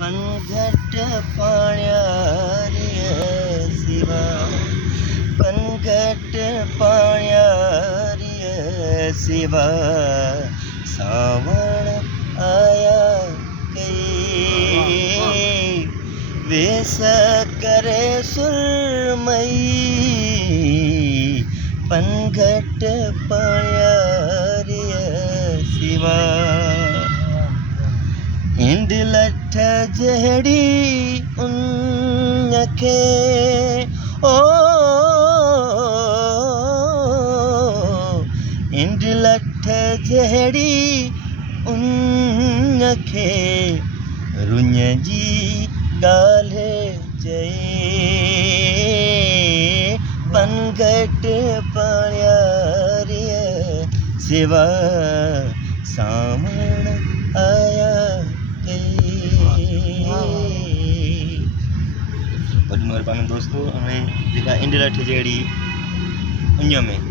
पनघट पाण्यारिय सिवा, पनघट पाण्यारिय सिवा, सावण आया कई, वेस करे सुरमई, पनघट पाण्यारिय सिवा। इंद लठ जहड़ी उनखे ओ, इंद लठ जहड़ी उनखे, रुञ जी ॻाल्हि चई, पनघट पाण्यारिय सिवा, सावण आया वॾी महिरबानी दोस्तों। हमें जेका इंड लठ जहिड़ी उञ में